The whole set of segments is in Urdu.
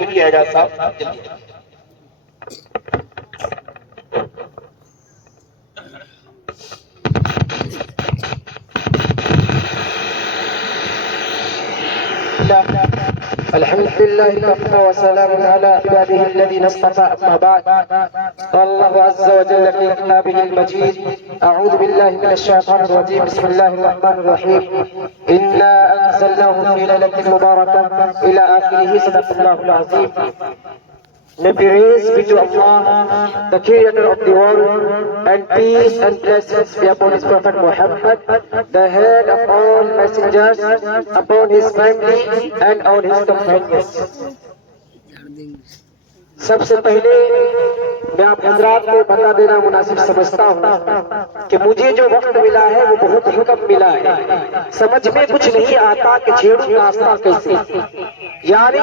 شکریہ اعجاز صاحب جلدی الحمد لله وكفى وسلام على عباده الذين اصطفى أما بعد قال الله عز وجل في كتابه المجيد أعوذ بالله من الشيطان الرجيم بسم الله الرحمن الرحيم إنا أنزلناه في ليلة مباركة إلى آخره صدق الله العظيم. May praise be to Allah, the Creator of the world, and peace and blessings be upon His Prophet Muhammad, the head of all messengers, upon his family and on his companions. سب سے پہلے میں آپ حضرات کو بتا دینا مناسب سمجھتا ہوں کہ مجھے جو وقت ملا ہے وہ بہت ہی کم ملا ہے. سمجھ میں کچھ نہیں آتا کہ چھیڑوں راستہ کیسے، یعنی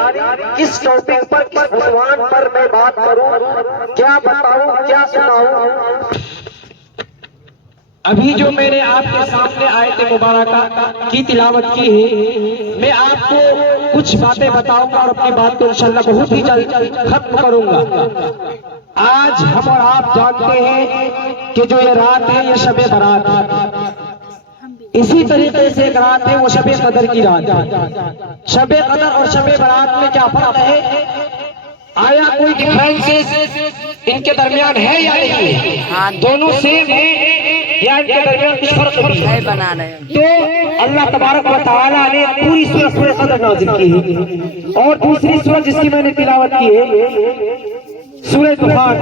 کس ٹاپک پر، کس عنوان پر میں بات کروں، کیا بتاؤں، کیا سناؤں. ابھی جو میں نے آپ کے سامنے آیت مبارکہ کی تلاوت کی ہے، میں آپ کو کچھ باتیں بتاؤں گا اور اپنی بات کو انشاءاللہ بہت ہی جلد ختم کروں گا. آج ہم اور آپ جانتے ہیں کہ جو یہ رات ہے یہ شب برات ہے. اسی طریقے سے ایک رات ہے وہ شب قدر کی رات ہے. شب قدر اور شب برات میں کیا فرق ہے؟ آیا کوئی ڈیفرنس ان کے درمیان ہے یا نہیں؟ دونوں سیم ہیں یا ان کے درمیان کچھ فرق ہے؟ تو اللہ تبارک و تعالیٰ نے پوری سورۃ قدر نازل کی ہے، اور دوسری سورۃ جس کی میں نے تلاوت کی ہے سورہ دخان.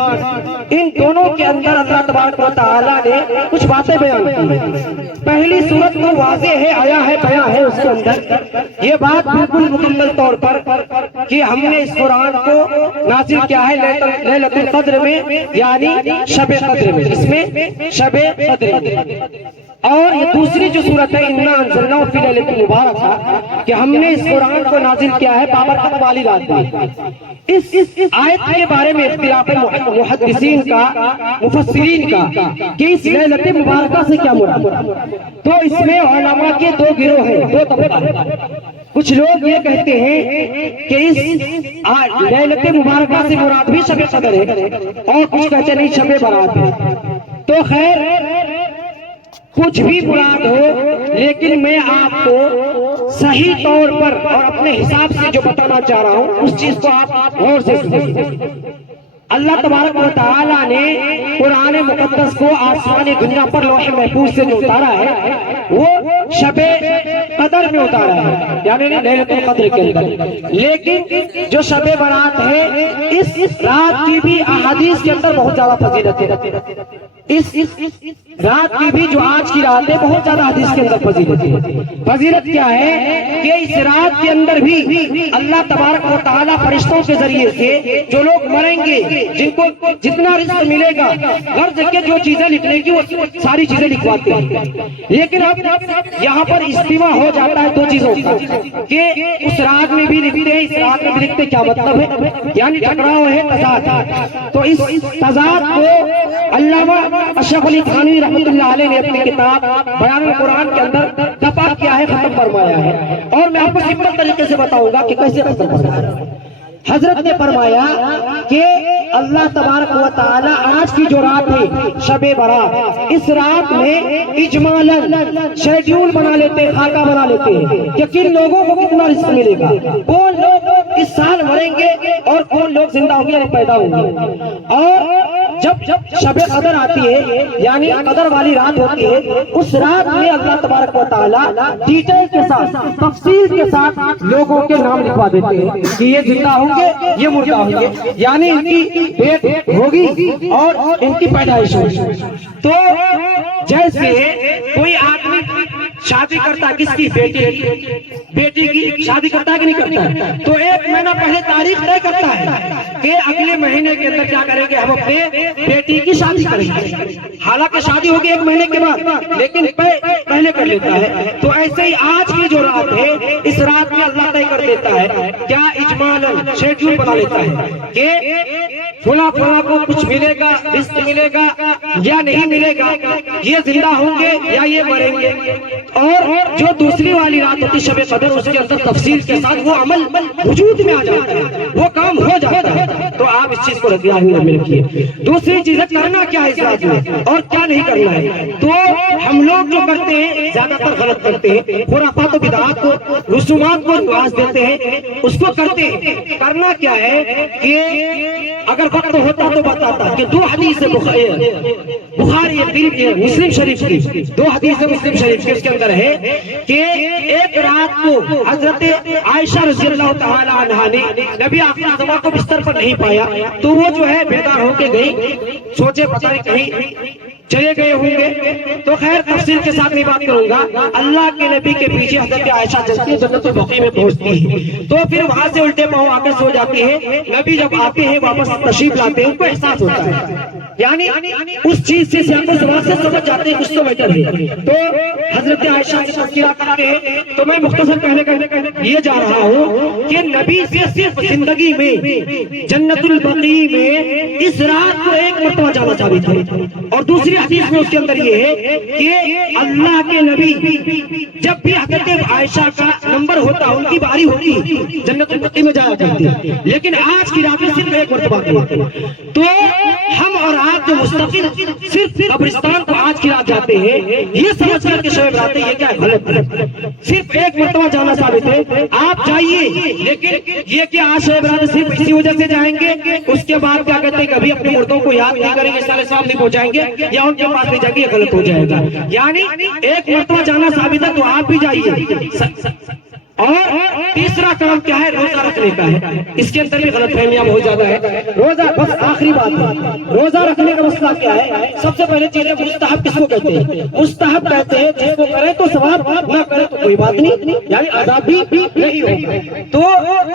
ان دونوں کے اندر اللہ تبارک و تعالیٰ نے کچھ باتیں بیان کی ہیں. پہلی سورت تو واضح ہے، آیا ہے، بیان ہے اس کے اندر یہ بات بالکل مکمل طور پر کہ ہم نے اس قرآن کو نازل کیا ہے لیلۃ القدر میں، یعنی شب قدر میں، اس میں شب قدر میں. اور یہ دوسری جو صورت ہے انا انزلناہ فی لیلۃ مبارکہ، کہ ہم نے اس قرآن کو نازل کیا ہے بابرکت والی رات میں. اس آیت کے بارے میں اختلاف محدثین کا، مفسرین کا کہ اس لیلۃ مبارکہ سے کیا مراد. تو اس میں علماء کے دو گروہ ہیں، دو طبقہ ہیں. کچھ لوگ یہ کہتے ہیں کہ اس لیلۃ مبارکہ سے مراد بھی شب قدر ہے، اور کچھ کہتے ہیں نہیں شب برات ہے. تو خیر کچھ بھی مراد ہو، لیکن میں آپ کو صحیح طور پر اور اپنے حساب سے جو بتانا چاہ رہا ہوں اس چیز کو آپ غور سے سنیں. اللہ تبارک و تعالیٰ نے قرآن مقدس کو آسمانی دنیا پر لوح محفوظ سے جو اتارا ہے وہ شب قدر میں اتارا ہے، یعنی لیلۃ القدر کے اندر. لیکن جو شب برات ہے اس رات کی بھی احادیث کے اندر بہت زیادہ فضیلت ہے. اس رات کی بھی جو آج کی رات ہے بہت زیادہ حدیث کے اندر فضیلت ہے. فضیلت کیا ہے کہ اس رات کے اندر بھی اللہ تبارک و تعالیٰ فرشتوں کے ذریعے سے جو لوگ مریں گے، جن کو جتنا رزق ملے گا، غرض کے جو چیزیں لکھنے کی وہ ساری چیزیں لکھواتے ہیں. لیکن اب یہاں پر اجتماع ہو جاتا ہے دو چیزوں کا کہ اس رات میں بھی لکھتے ہیں، اس رات میں بھی لکھتے. کیا مطلب ہے؟ یعنی ٹکراؤ ہے، تضاد. تو اس تضاد کو علامہ اشرف علی تھانوی رحمۃ اللہ علیہ نے اپنی کتاب بیان القرآن کے اندر دفع کیا ہے، ختم فرمایا ہے. اور میں آپ کو سمپل طریقے سے بتاؤں گا کہ کیسے ختم فرمایا. حضرت نے فرمایا کہ اللہ تبارک و تعالی آج کی جو رات ہے شب برات، اس رات میں اجمالاً شیڈیول بنا لیتے ہیں، خاکہ بنا لیتے ہیں کہ کن لوگوں کو کتنا رزق ملے گا، کون لوگ اس سال مریں گے اور کون لوگ زندہ ہوں گے، پیدا ہوں گے. اور جب شب قدر آتی ہے یعنی قدر والی رات ہوتی ہے، اس رات میں اللہ تبارک و تعالیٰ ڈیٹیل کے ساتھ، تفصیل کے ساتھ لوگوں کے نام لکھوا دیتے ہیں کہ یہ زندہ ہوں گے، یہ مردہ ہوں گے، یعنی ان کی ڈیٹ ہوگی اور ان کی پیدائش ہوگی. تو جیسے کوئی آدمی شادی کرتا ہے، کس کی؟ بیٹی کی شادی کرتا ہے کہ نہیں کرتا ہے؟ تو ایک مہینہ پہلے تاریخ طے کرتا ہے کہ اگلے مہینے کے اندر کیا کریں گے، ہم اپنے بیٹی کی شادی کریں گے. حالانکہ شادی ہوگی ایک مہینے کے بعد، لیکن پہلے کر لیتا ہے. تو ایسے ہی آج کی جو رات ہے اس رات میں اللہ طے کر دیتا ہے، کیا اجمالاً شیڈیول بنا لیتا ہے کہ فلاں کو کچھ ملے گا، رزق ملے گا یا نہیں ملے گا، یہ زندہ ہوں گے یا یہ مریں گے. اور جو دوسری والی رات ہوتی شب قدر، اس کے اندر تفصیل کے ساتھ وہ عمل وجود میں آ جاتا ہے، وہ کام اس چیز کو ذہن میں رکھیے۔ دوسری چیز ہے کرنا کیا ہے اس رات میں اور کیا نہیں کرنا ہے۔ تو ہم لوگ جو کرتے ہیں زیادہ تر غلط کرتے ہیں، خرافات و بدعات کو، رسومات کو رواج دیتے ہیں، اس کو کرتے ہیں۔ کرنا کیا ہے کہ اگر وقت ہوتا تو بتاتا کہ دو حدیث بخاری مسلم شریف کی، دو حدیث مسلم شریف کے اس کے اندر ہے کہ ایک رات کو حضرت عائشہ رضی اللہ تعالی عنہا نے نبی آخر زمان کو بستر پر نہیں پایا تو وہ جو ہے بیدار ہو کے گئی، سوچے پتہ نہیں کہیں چلے گئے ہوں گے، تو خیر تفصیل کے ساتھ نہیں بات کروں گا۔ اللہ کے نبی کے پیچھے حضرت عائشہ جلتی جنت البقیع میں پہنچتی ہے، تو پھر وہاں سے الٹے پاؤں آ کر سو جاتی ہے۔ نبی جب آتے ہیں واپس تشریف لاتے ہیں، ان کو احساس ہوتا ہے، یعنی اس چیز سے سیاق و سباق سے سمجھ جاتے ہیں کچھ تو بیٹر ہے۔ تو حضرت عائشہ کی تذکرہ کرتے ہیں، تو میں مختصر کہنے یہ جا رہا ہوں کہ نبی سے صرف زندگی میں جنت البقیع میں اس رات کو ایک مرتبہ جانا ثابت ہے۔ اور دوسری حدیث میں اس کے اندر یہ ہے کہ اللہ کے نبی جب بھی حضرت عائشہ کا نمبر ہوتا، ان کی باری ہوتی، جنت البقیع میں جایا کرتے، لیکن آج کی رات میں صرف ایک مرتبہ کرتے۔ تو ہم اور آپ جو مستقل صرف قبرستان کو آج کی رات جاتے ہیں، یہ سمجھ کر کے شب برات یہ کیا غلط ہے، صرف ایک مرتبہ جانا ثابت ہے۔ آپ جائیے، لیکن یہ کہ آج شب برات صرف اسی وجہ سے جائیں گے، اس کے بعد کیا کہتے ہیں کبھی اپنے مردوں کو یاد نہیں کریں گے، سارے صاحب نہیں پہنچائیں گے یا ان کے پاس نہیں جائیں گے، یہ غلط ہو جائے گا۔ یعنی ایک مرتبہ جانا ثابت ہے تو آپ بھی جائیے۔ اور تیسرا کام کیا ہے؟ روزہ رکھنے کا ہے۔ اس کے اندر بھی غلط فہمیاں بہت زیادہ ہے۔ روزہ، بس آخری بات ہے، روزہ رکھنے کا مسئلہ کیا ہے؟ سب سے پہلے چیز ہے مستحب کس کو کہتے ہیں؟ مستحب کہتے ہیں جس کو کرے تو ثواب، نہ کرے تو کوئی بات نہیں، یعنی عذاب بھی نہیں ہوگا۔ تو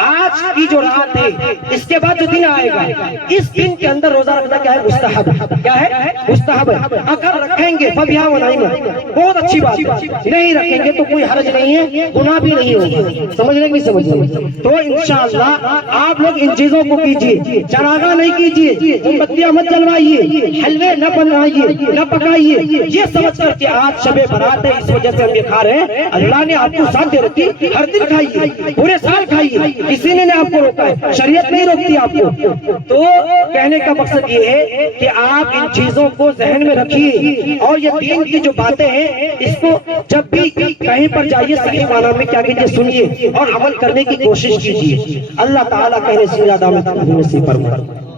آج کی جو رات ہے، اس کے بعد جو دن آئے گا، اس دن کے اندر روزہ رکھنا کیا ہے؟ مستحب۔ کیا ہے؟ مستحب ہے۔ اگر رکھیں گے فبیہا و نعمت، بہت اچھی بات ہے، نہیں رکھیں گے تو کوئی حرج نہیں ہے، گناہ بھی نہیں ہوگا۔ سمجھنے کی سمجھنے تو انشاءاللہ آپ لوگ ان چیزوں کو کیجئے، چراغاں نہیں کیجئے، موم بتیاں مت جلوائیے، حلوے نہ بنائیے، نہ پکائیے، یہ سمجھ کر کہ آج شب برات ہے اس وجہ سے ہم یہ کھا رہے ہیں۔ اللہ نے آپ کو ساتھ دے رکھی، ہر دن کھائیے، پورے سال کھائیے، کسی نے آپ کو روکا ہے، شریعت نہیں روکتی آپ کو۔ تو کہنے کا مقصد یہ ہے کہ آپ ان چیزوں کو ذہن میں رکھیے، اور یہ دین کی جو باتیں ہیں اس کو جب بھی کہیں پر جائیے صحیح معنی میں کیا کیجیے، سنیے اور عمل کرنے کی کوشش کیجیے۔ اللہ تعالیٰ کہنے سے زیادہ نصیب فرمائے۔